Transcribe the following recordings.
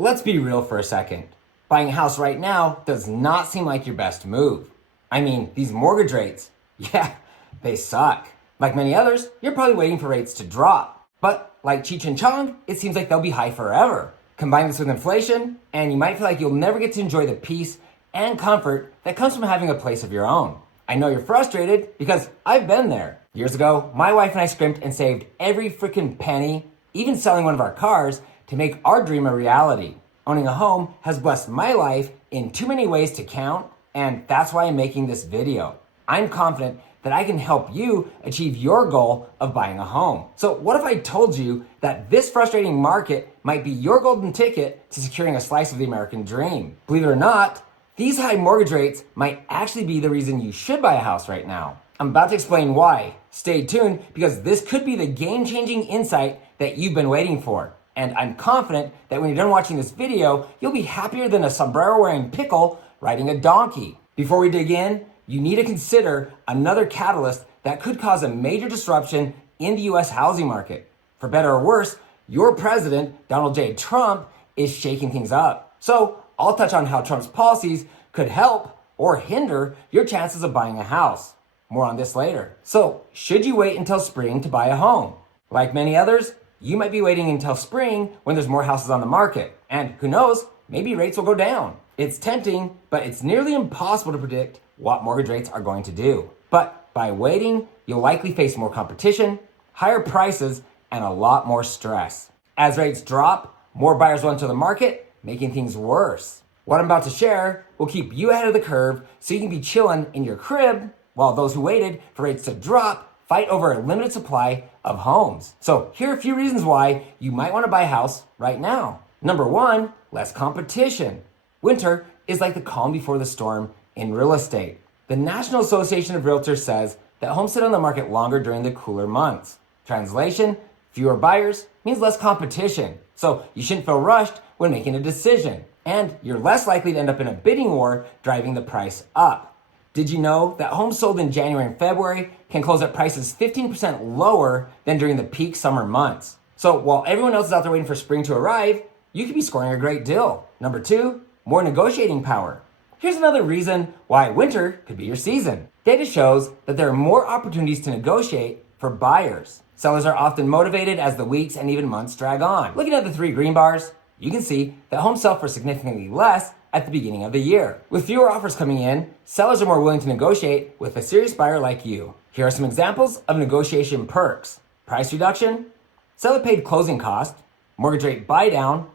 let's be real for a second. Buying a house right now does not seem like your best move. I mean, these mortgage rates, yeah, they suck. Like many others, you're probably waiting for rates to drop. But like Cheech and Chong, it seems like they'll be high forever. Combine this with inflation, and you might feel like you'll never get to enjoy the peace and comfort that comes from having a place of your own. I know you're frustrated because I've been there. Years ago, my wife and I scrimped and saved every freaking penny, even selling one of our cars, to make our dream a reality. Owning a home has blessed my life in too many ways to count, and that's why I'm making this video. I'm confident that I can help you achieve your goal of buying a home. So what if I told you that this frustrating market might be your golden ticket to securing a slice of the American dream? Believe it or not, these high mortgage rates might actually be the reason you should buy a house right now. I'm about to explain why. Stay tuned because this could be the game-changing insight that you've been waiting for. And I'm confident that when you're done watching this video, you'll be happier than a sombrero-wearing pickle riding a donkey. Before we dig in, you need to consider another catalyst that could cause a major disruption in the US housing market. For better or worse, your president, Donald J. Trump, is shaking things up. So I'll touch on how Trump's policies could help or hinder your chances of buying a house. More on this later. So, should you wait until spring to buy a home? Like many others, you might be waiting until spring when there's more houses on the market. And who knows, maybe rates will go down. It's tempting, but it's nearly impossible to predict what mortgage rates are going to do. But by waiting, you'll likely face more competition, higher prices, and a lot more stress. As rates drop, more buyers will enter the market, making things worse. What I'm about to share will keep you ahead of the curve so you can be chilling in your crib while those who waited for rates to drop fight over a limited supply of homes. So here are a few reasons why you might want to buy a house right now. Number one, less competition. Winter is like the calm before the storm in real estate. The National Association of Realtors says that homes sit on the market longer during the cooler months. Translation, fewer buyers means less competition. So you shouldn't feel rushed when making a decision. And you're less likely to end up in a bidding war driving the price up. Did you know that homes sold in January and February can close at prices 15% lower than during the peak summer months? So while everyone else is out there waiting for spring to arrive, you could be scoring a great deal. Number two, more negotiating power. Here's another reason why winter could be your season. Data shows that there are more opportunities to negotiate for buyers. Sellers are often motivated as the weeks and even months drag on. Looking at the three green bars, you can see that homes sell for significantly less at the beginning of the year. With fewer offers coming in, sellers are more willing to negotiate with a serious buyer like you. Here are some examples of negotiation perks. Price reduction, seller paid closing cost, mortgage rate buy down,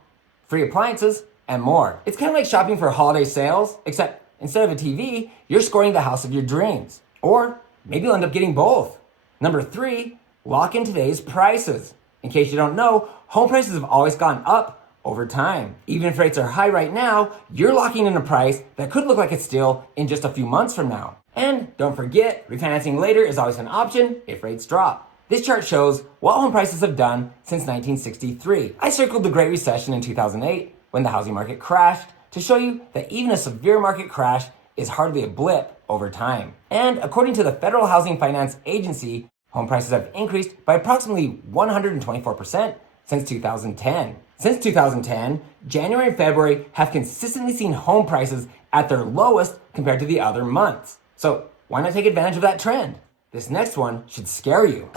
free appliances, and more. It's kind of like shopping for holiday sales, except instead of a TV, you're scoring the house of your dreams. Or maybe you'll end up getting both. Number three, lock in today's prices. In case you don't know, home prices have always gone up over time. Even if rates are high right now, you're locking in a price that could look like a steal in just a few months from now. And don't forget, refinancing later is always an option if rates drop. This chart shows what home prices have done since 1963. I circled the Great Recession in 2008 when the housing market crashed to show you that even a severe market crash is hardly a blip over time. And according to the Federal Housing Finance Agency, home prices have increased by approximately 124% since 2010. Since 2010, January and February have consistently seen home prices at their lowest compared to the other months. So why not take advantage of that trend? This next one should scare you.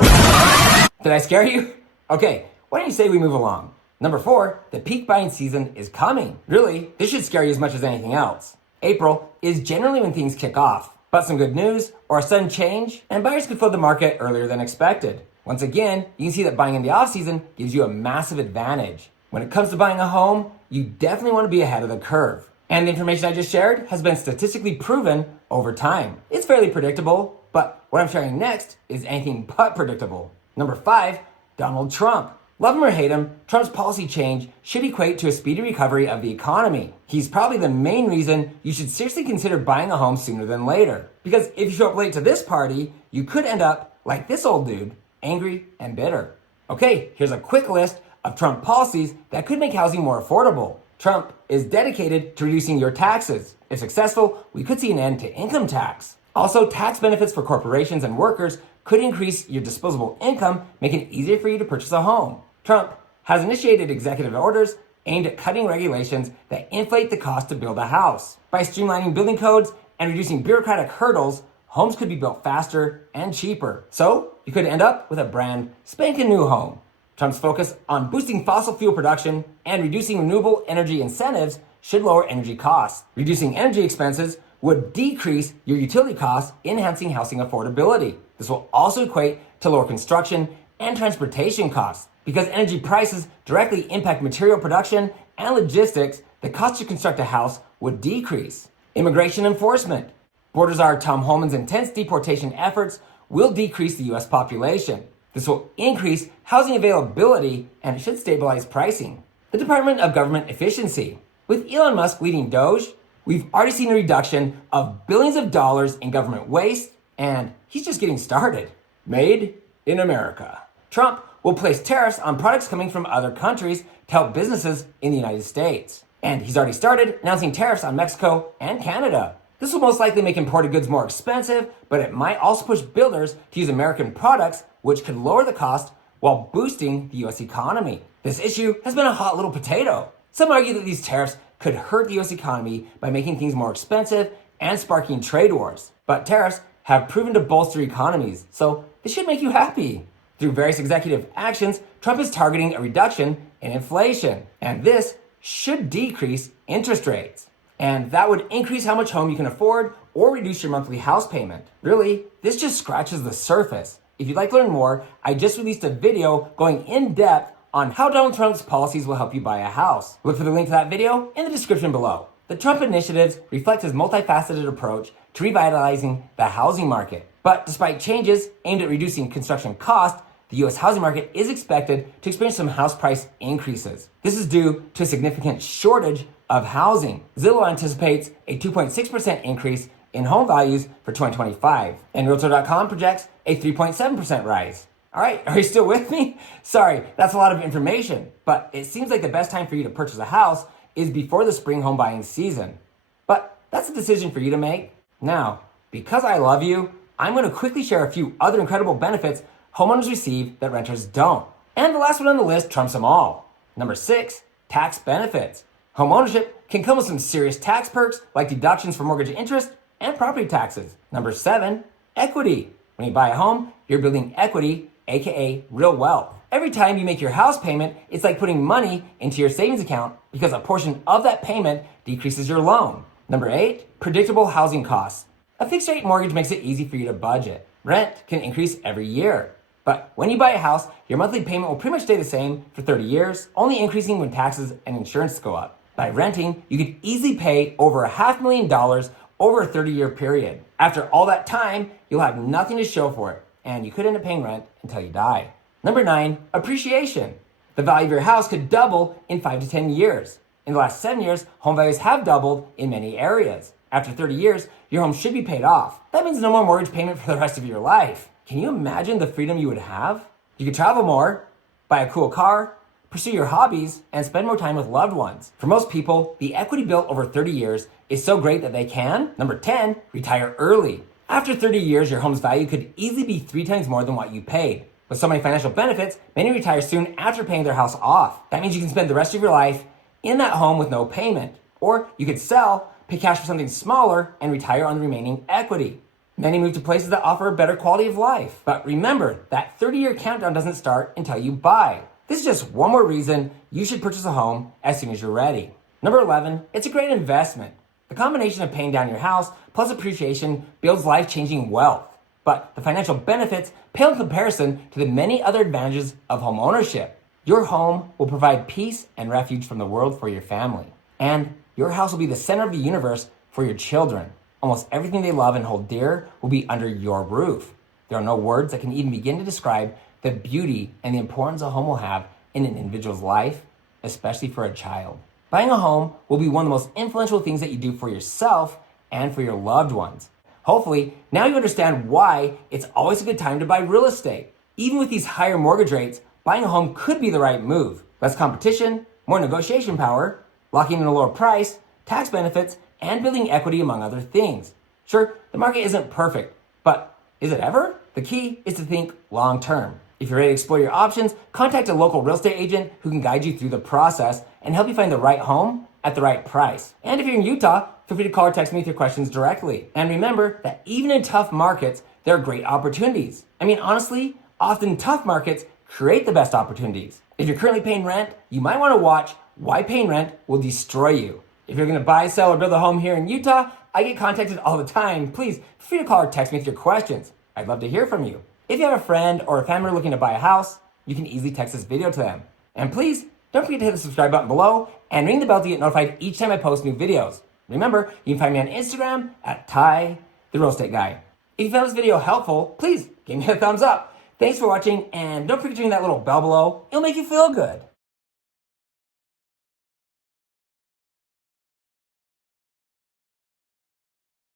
Did I scare you? Okay, why don't you say we move along? Number four, the peak buying season is coming. Really, this should scare you as much as anything else. April is generally when things kick off, but some good news or a sudden change, and buyers could flood the market earlier than expected. Once again, you can see that buying in the off season gives you a massive advantage. When it comes to buying a home, you definitely want to be ahead of the curve. And the information I just shared has been statistically proven over time. It's fairly predictable, but what I'm sharing next is anything but predictable. Number five, Donald Trump. Love him or hate him, Trump's policy change should equate to a speedy recovery of the economy. He's probably the main reason you should seriously consider buying a home sooner than later. Because if you show up late to this party, you could end up like this old dude, angry and bitter. Okay, here's a quick list of Trump policies that could make housing more affordable. Trump is dedicated to reducing your taxes. If successful, we could see an end to income tax. Also, tax benefits for corporations and workers could increase your disposable income, making it easier for you to purchase a home. Trump has initiated executive orders aimed at cutting regulations that inflate the cost to build a house. By streamlining building codes and reducing bureaucratic hurdles, homes could be built faster and cheaper. So you could end up with a brand spanking new home. Trump's focus on boosting fossil fuel production and reducing renewable energy incentives should lower energy costs. Reducing energy expenses would decrease your utility costs, enhancing housing affordability. This will also equate to lower construction and transportation costs. Because energy prices directly impact material production and logistics, the cost to construct a house would decrease. Immigration enforcement. Border czar Tom Homan's intense deportation efforts will decrease the U.S. population. This will increase housing availability and it should stabilize pricing. The Department of Government Efficiency. With Elon Musk leading Doge, we've already seen a reduction of billions of dollars in government waste, and he's just getting started. Made in America. Trump will place tariffs on products coming from other countries to help businesses in the United States. And he's already started announcing tariffs on Mexico and Canada. This will most likely make imported goods more expensive, but it might also push builders to use American products, which could lower the cost while boosting the U.S. economy. This issue has been a hot little potato. Some argue that these tariffs could hurt the U.S. economy by making things more expensive and sparking trade wars. But tariffs have proven to bolster economies, so this should make you happy. Through various executive actions, Trump is targeting a reduction in inflation, and this should decrease interest rates. And that would increase how much home you can afford or reduce your monthly house payment. Really, this just scratches the surface. If you'd like to learn more, I just released a video going in depth on how Donald Trump's policies will help you buy a house. Look for the link to that video in the description below. The Trump initiatives reflect his multifaceted approach to revitalizing the housing market. But despite changes aimed at reducing construction costs, the U.S. housing market is expected to experience some house price increases. This is due to a significant shortage of housing. Zillow anticipates a 2.6% increase in home values for 2025, and Realtor.com projects a 3.7% rise. All right, are you still with me? Sorry, that's a lot of information, but it seems like the best time for you to purchase a house is before the spring home buying season. But that's a decision for you to make. Now, because I love you, I'm going to quickly share a few other incredible benefits homeowners receive that renters don't. And the last one on the list trumps them all. Number 6, tax benefits. Homeownership can come with some serious tax perks like deductions for mortgage interest and property taxes. Number 7, equity. When you buy a home, you're building equity, aka real wealth. Every time you make your house payment, it's like putting money into your savings account because a portion of that payment decreases your loan. Number 8, predictable housing costs. A fixed rate mortgage makes it easy for you to budget. Rent can increase every year. But when you buy a house, your monthly payment will pretty much stay the same for 30 years, only increasing when taxes and insurance go up. By renting, you could easily pay over $500,000 over a 30-year period. After all that time, you'll have nothing to show for it, and you could end up paying rent until you die. Number 9, appreciation. The value of your house could double in 5 to 10 years. In the last 7 years, home values have doubled in many areas. After 30 years, your home should be paid off. That means no more mortgage payment for the rest of your life. Can you imagine the freedom you would have? You could travel more, buy a cool car, pursue your hobbies, and spend more time with loved ones. For most people, the equity built over 30 years is so great that they can, number 10, retire early. After 30 years, your home's value could easily be 3 times more than what you paid. With so many financial benefits, many retire soon after paying their house off. That means you can spend the rest of your life in that home with no payment. Or you could sell, pay cash for something smaller, and retire on the remaining equity. Many move to places that offer a better quality of life. But remember, that 30-year countdown doesn't start until you buy. This is just one more reason you should purchase a home as soon as you're ready. Number 11, it's a great investment. The combination of paying down your house plus appreciation builds life-changing wealth. But the financial benefits pale in comparison to the many other advantages of home ownership. Your home will provide peace and refuge from the world for your family. And your house will be the center of the universe for your children. Almost everything they love and hold dear will be under your roof. There are no words that can even begin to describe the beauty and the importance a home will have in an individual's life, especially for a child. Buying a home will be one of the most influential things that you do for yourself and for your loved ones. Hopefully, now you understand why it's always a good time to buy real estate. Even with these higher mortgage rates, buying a home could be the right move. Less competition, more negotiation power, locking in a lower price, tax benefits, and building equity among other things. Sure, the market isn't perfect, but is it ever? The key is to think long term. If you're ready to explore your options, contact a local real estate agent who can guide you through the process and help you find the right home at the right price. And if you're in Utah, feel free to call or text me with your questions directly. And remember that even in tough markets, there are great opportunities. I mean, honestly, often tough markets create the best opportunities. If you're currently paying rent, you might want to watch why paying rent will destroy you. If you're going to buy, sell, or build a home here in Utah, I get contacted all the time. Please feel free to call or text me with your questions. I'd love to hear from you. If you have a friend or a family looking to buy a house, you can easily text this video to them. And please, don't forget to hit the subscribe button below and ring the bell to get notified each time I post new videos. Remember, you can find me on Instagram at Ty, the Real Estate Guy. If you found this video helpful, please give me a thumbs up. Thanks for watching, and don't forget to ring that little bell below. It'll make you feel good.